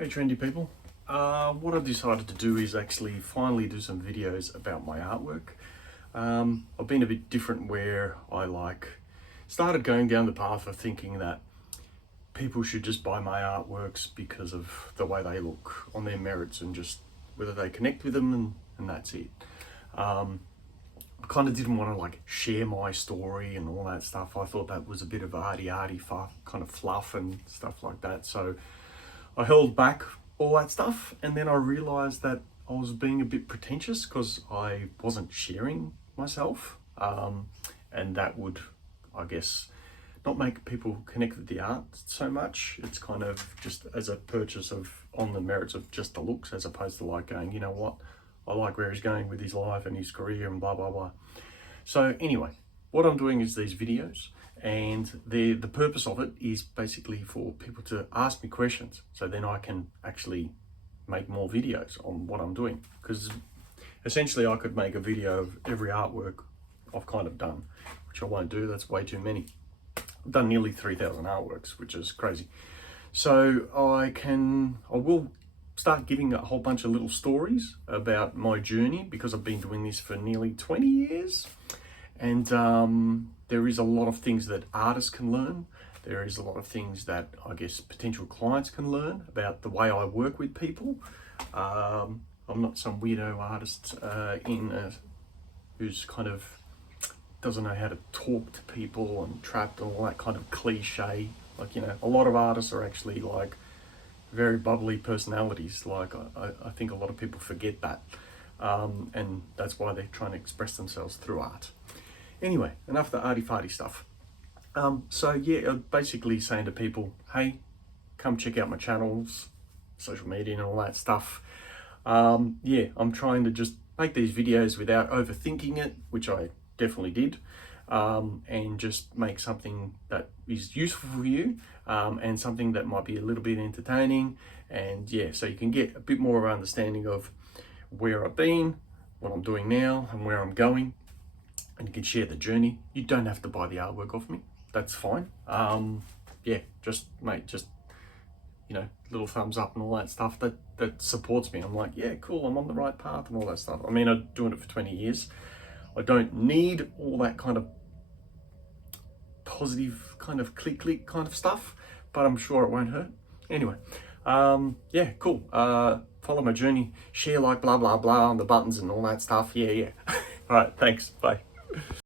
Hey trendy people, what I've decided to do is actually finally do some videos about my artwork. I've been a bit different where I started going down the path of thinking that people should just buy my artworks because of the way they look on their merits and just whether they connect with them and that's it. I kind of didn't want to share my story and all that stuff. I thought that was a bit of arty kind of fluff and stuff like that. So I held back all that stuff, and then I realized that I was being a bit pretentious because I wasn't sharing myself, and that would, I guess, not make people connect with the art so much. It's kind of just as a purchase of on the merits of just the looks, as opposed to going, you know what, I like where he's going with his life and his career and blah blah blah. So anyway, what I'm doing is these videos, and the purpose of it is basically for people to ask me questions, so then I can actually make more videos on what I'm doing. Because essentially I could make a video of every artwork I've kind of done, which I won't do, that's way too many. I've done nearly 3,000 artworks, which is crazy. So I will start giving a whole bunch of little stories about my journey, because I've been doing this for nearly 20 years. And there is a lot of things that artists can learn. There is a lot of things that I guess potential clients can learn about the way I work with people. I'm not some weirdo artist who's kind of doesn't know how to talk to people and trapped and all that kind of cliche. A lot of artists are actually very bubbly personalities. I think a lot of people forget that. And that's why they're trying to express themselves through art. Anyway, enough of the arty-farty stuff. So yeah, I'm basically saying to people, hey, come check out my channels, social media and all that stuff. Yeah, I'm trying to just make these videos without overthinking it, which I definitely did, and just make something that is useful for you, and something that might be a little bit entertaining. And yeah, so you can get a bit more of an understanding of where I've been, what I'm doing now, and where I'm going. And you can share the journey. You don't have to buy the artwork off me. That's fine. Yeah, just little thumbs up and all that stuff that supports me. I'm like, yeah, cool, I'm on the right path and all that stuff. I mean, I've been doing it for 20 years. I don't need all that kind of positive kind of click kind of stuff, but I'm sure it won't hurt. Anyway, yeah, cool. Follow my journey, share blah blah blah on the buttons and all that stuff. Yeah. All right, thanks, bye.